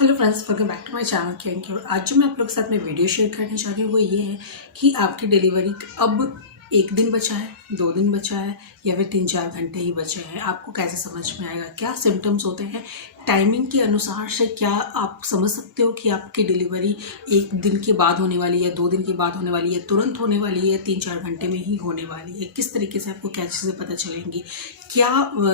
Hello friends, welcome back to my channel क्योंकि आज जो मैं आप लोग के साथ में वीडियो शेयर करने जा रही हूँ वो ये है कि आपकी डिलीवरी अब 1 दिन बचा है, 2 दिन बचा है या फिर 3-4 घंटे ही बचे हैं। आपको कैसे समझ में आएगा, क्या सिम्टम्स होते हैं, टाइमिंग के अनुसार से क्या आप समझ सकते हो कि आपकी डिलीवरी 1 दिन के बाद होने वाली है, 2 दिन के बाद होने वाली है, तुरंत होने वाली है, 3-4 घंटे में ही होने वाली है। किस तरीके से आपको क्या चीज़ें पता चलेंगी, क्या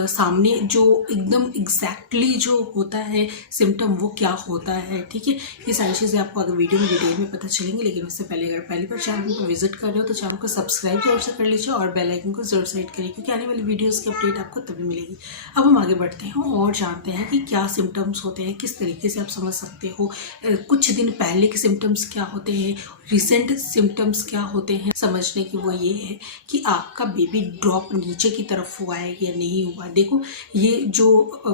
सामने जो एकदम एग्जैक्टली जो होता है सिम्टम वो क्या होता है। ठीक है, ये सारी चीज़ें आपको अगर वीडियो में डिटेल में पता चलेंगी। लेकिन उससे पहले अगर पहली बार चैनल पर विजिट कर रहे हो तो चैनल को सब्सक्राइब जरूर से कर लीजिए और बेल आइकन को जरूर सेट करिए, क्योंकि आने वाली वीडियोस की अपडेट आपको तभी मिलेगी। अब हम आगे बढ़ते हैं और जानते हैं कि क्या सिम्टम्स होते हैं, किस तरीके से आप समझ सकते हो, कुछ दिन पहले के सिम्टम्स क्या होते हैं, रिसेंट सिम्टम्स क्या होते हैं। समझने की वो ये है कि आपका बेबी ड्रॉप नीचे की तरफ हुआ है या नहीं हुआ। देखो, ये जो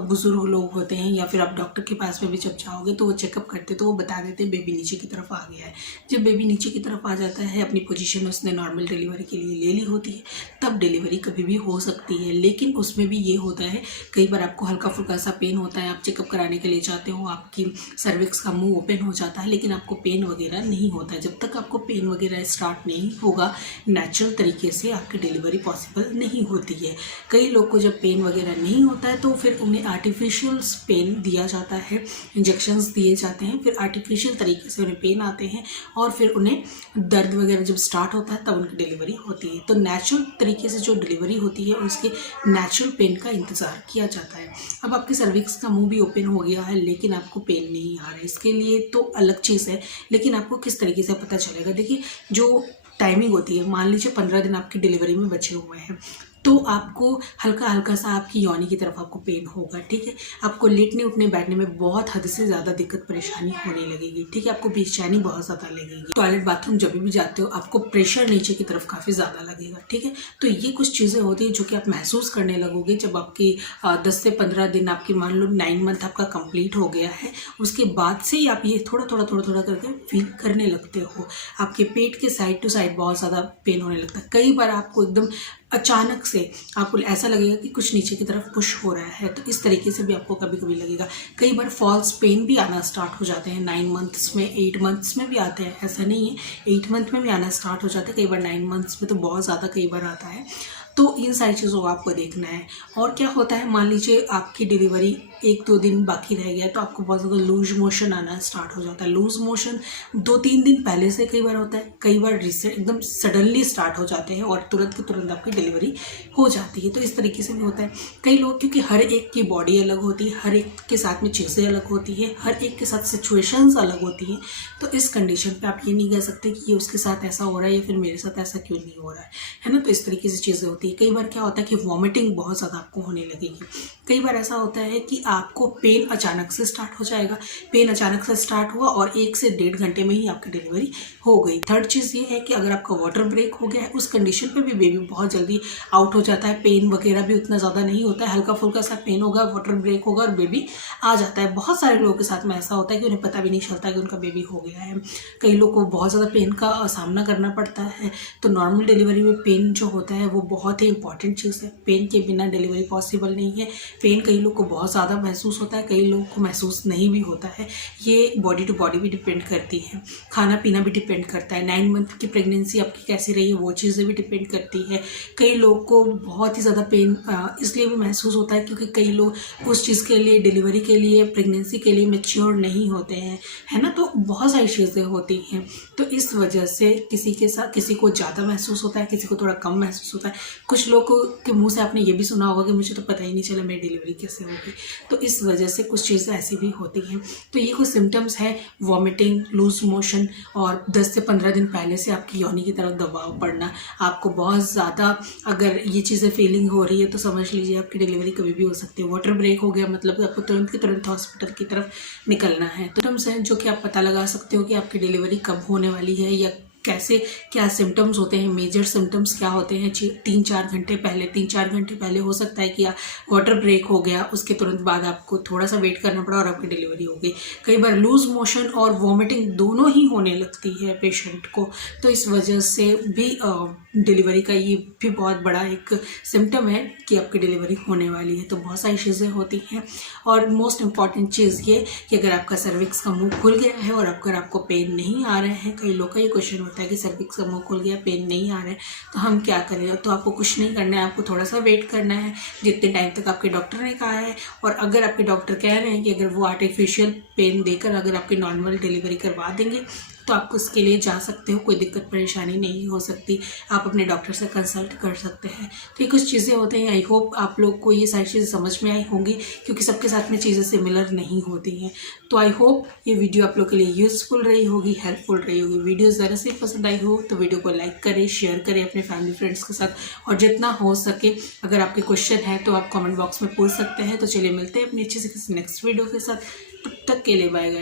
बुजुर्ग लोग होते हैं या फिर आप डॉक्टर के पास में भी जब जाओगे तो वो चेकअप करते तो वो बता देते हैं बेबी नीचे की तरफ आ गया है। जब बेबी नीचे की तरफ आ जाता है, अपनी पोजीशन उसने नॉर्मल डिलीवरी के लिए ले ली होती है, तब डिलीवरी कभी भी हो सकती है। लेकिन उसमें भी ये होता है, कई बार आपको हल्का फुल्का सा पेन होता है, आप चेकअप कराने के लिए जाते हो, आपकी सर्विक्स का मुंह ओपन हो जाता है, लेकिन आपको पेन वगैरह नहीं होता है। जब तक आपको पेन वगैरह स्टार्ट नहीं होगा, नेचुरल तरीके से आपकी डिलीवरी पॉसिबल नहीं होती है। कई लोग को जब पेन वगैरह नहीं होता है तो फिर उन्हें आर्टिफिशियल पेन दिया जाता है, इंजेक्शंस दिए जाते हैं, फिर आर्टिफिशियल तरीके से उन्हें पेन आते हैं और फिर उन्हें दर्द वगैरह जब स्टार्ट होता है तब उनकी डिलीवरी होती है। तो नेचुरल तरीके से जो डिलीवरी होती है उसके नेचुरल पेन का इंतज़ार किया जाता है। अब आपके सर्विक्स का मुंह भी ओपन हो गया है लेकिन आपको पेन नहीं आ रहा है, इसके लिए तो अलग चीज़ है। लेकिन आपको किस तरीके से पता चलेगा, देखिए जो टाइमिंग होती है, मान लीजिए 15 दिन आपकी डिलीवरी में बचे हुए हैं तो आपको हल्का हल्का सा आपकी योनि की तरफ आपको पेन होगा। ठीक है, आपको लेटने उठने बैठने में बहुत हद से ज़्यादा दिक्कत परेशानी होने लगेगी। ठीक है, आपको बेचैनी बहुत ज़्यादा लगेगी। टॉयलेट बाथरूम जब भी जाते हो आपको प्रेशर नीचे की तरफ काफ़ी ज़्यादा लगेगा। ठीक है, तो ये कुछ चीज़ें होती हैं जो कि आप महसूस करने लगोगे जब आपकी 10 से 15 दिन आपकी मान लो 9 मंथ आपका कंप्लीट हो गया है। उसके बाद से ही आप ये थोड़ा थोड़ा करके फील करने लगते हो। आपके पेट के साइड टू साइड बहुत ज़्यादा पेन होने लगता है। कई बार आपको एकदम अचानक से आपको ऐसा लगेगा कि कुछ नीचे की तरफ पुश हो रहा है, तो इस तरीके से भी आपको कभी कभी लगेगा। कई बार फॉल्स पेन भी आना स्टार्ट हो जाते हैं 9 मंथ्स में, 8 मंथ्स में भी आते हैं, ऐसा नहीं है। 8 मंथ में भी आना स्टार्ट हो जाता है, कई बार 9 मंथ्स में तो बहुत ज़्यादा कई बार आता है। तो इन सारी चीज़ों को आपको देखना है। और क्या होता है, मान लीजिए आपकी डिलीवरी 1-2 दिन बाकी रह गया तो आपको बहुत ज़्यादा लूज मोशन आना स्टार्ट हो जाता है। लूज मोशन 2-3 दिन पहले से कई बार होता है, कई बार रिसेंट एकदम सडनली स्टार्ट हो जाते हैं और तुरंत के तुरंत आपकी डिलीवरी हो जाती है। तो इस तरीके से भी होता है। कई लोग, क्योंकि हर एक की बॉडी अलग होती है, हर एक के साथ में चीज़ें अलग होती है, हर एक के साथ सिचुएशंस अलग होती हैं, तो इस कंडीशन पे आप ये नहीं कह सकते कि ये उसके साथ ऐसा हो रहा है या फिर मेरे साथ ऐसा क्यों नहीं हो रहा है ना। तो इस तरीके से चीज़ें होती है। कई बार क्या होता है कि वॉमिटिंग बहुत ज़्यादा आपको होने लगेगी। कई बार ऐसा होता है कि आपको पेन अचानक से स्टार्ट हो जाएगा, पेन अचानक से स्टार्ट हुआ और 1 से 1.5 घंटे में ही आपकी डिलीवरी हो गई। थर्ड चीज़ ये है कि अगर आपका वाटर ब्रेक हो गया है, उस कंडीशन पे भी बेबी बहुत जल्दी आउट हो जाता है, पेन वगैरह भी उतना ज़्यादा नहीं होता है, हल्का फुल्का सा पेन होगा, वाटर ब्रेक होगा और बेबी आ जाता है। बहुत सारे लोगों के साथ में ऐसा होता है कि उन्हें पता भी नहीं चलता कि उनका बेबी हो गया है। कई लोग को बहुत ज़्यादा पेन का सामना करना पड़ता है। तो नॉर्मल डिलीवरी में पेन जो होता है वो बहुत ही इंपॉर्टेंट चीज़ है। पेन के बिना डिलीवरी पॉसिबल नहीं है। पेन कई लोग को बहुत ज़्यादा महसूस होता है, कई लोग को महसूस नहीं भी होता है। ये बॉडी टू बॉडी भी डिपेंड करती है, खाना पीना भी डिपेंड करता है, 9 मंथ की प्रेगनेंसी आपकी कैसी रही है वो चीज़ें भी डिपेंड करती है। कई लोग को बहुत ही ज़्यादा पेन इसलिए भी महसूस होता है क्योंकि कई लोग उस चीज़ के लिए, डिलीवरी के लिए, प्रेगनेंसी के लिए मैच्योर नहीं होते हैं, है ना। तो बहुत सारी चीज़ें होती हैं। तो इस वजह से किसी के साथ, किसी को ज़्यादा महसूस होता है, किसी को थोड़ा कम महसूस होता है। कुछ लोगों के मुंह से आपने ये भी सुना होगा कि मुझे तो पता ही नहीं चला मेरी डिलीवरी कैसे होगी। तो इस वजह से कुछ चीज़ें ऐसी भी होती हैं। तो ये कुछ सिम्टम्स है, वॉमिटिंग, लूज मोशन और 10 से 15 दिन पहले से आपकी योनि की तरफ दबाव पड़ना। आपको बहुत ज़्यादा अगर ये चीज़ें फीलिंग हो रही है तो समझ लीजिए आपकी डिलीवरी कभी भी हो सकती है। वाटर ब्रेक हो गया मतलब आपको तुरंत के तुरंत हॉस्पिटल की तरफ निकलना है। तो सिम्टम्स हैं जो कि आप पता लगा सकते हो कि आपकी डिलीवरी कब होने वाली है या कैसे क्या सिम्टम्स होते हैं, मेजर सिम्टम्स क्या होते हैं 3-4 घंटे पहले हो सकता है कि वाटर ब्रेक हो गया, उसके तुरंत बाद आपको थोड़ा सा वेट करना पड़ा और आपकी डिलीवरी हो गई। कई बार लूज मोशन और वॉमिटिंग दोनों ही होने लगती है पेशेंट को, तो इस वजह से भी डिलीवरी का ये भी बहुत बड़ा एक सिम्टम है कि आपकी डिलीवरी होने वाली है। तो बहुत सारी चीज़ें होती हैं और मोस्ट इम्पॉर्टेंट चीज़ ये कि अगर आपका सर्विक्स का मुंह खुल गया है और अगर आपको पेन नहीं आ रहे हैं, कई लोग का ये क्वेश्चन होता है कि सर्विक्स का मुंह खुल गया, पेन नहीं आ रहा है, तो हम क्या करें। तो आपको कुछ नहीं करना है, आपको थोड़ा सा वेट करना है जितने टाइम तक आपके डॉक्टर ने कहा है। और अगर आपके डॉक्टर कह रहे हैं कि अगर वो आर्टिफिशियल पेन देकर अगर आपकी नॉर्मल डिलीवरी करवा देंगे तो आप उसके लिए जा सकते हो, कोई दिक्कत परेशानी नहीं हो सकती, आप अपने डॉक्टर से कंसल्ट कर सकते हैं। तो ये कुछ चीज़ें होते हैं। आई होप आप लोग को ये सारी चीज़ें समझ में आई होंगी, क्योंकि सबके साथ में चीज़ें सिमिलर नहीं होती हैं। तो आई होप ये वीडियो आप लोग के लिए यूज़फुल रही होगी, हेल्पफुल रही होगी। वीडियो ज़रा से पसंद आई हो तो वीडियो को लाइक करें, शेयर करें अपने फैमिली फ्रेंड्स के साथ, और जितना हो सके अगर आपके क्वेश्चन है तो आप कमेंट बॉक्स में पूछ सकते हैं। तो चलिए मिलते हैं अपनी अच्छी से किसी नेक्स्ट वीडियो के साथ, तब तक के लिए बाय गाइस।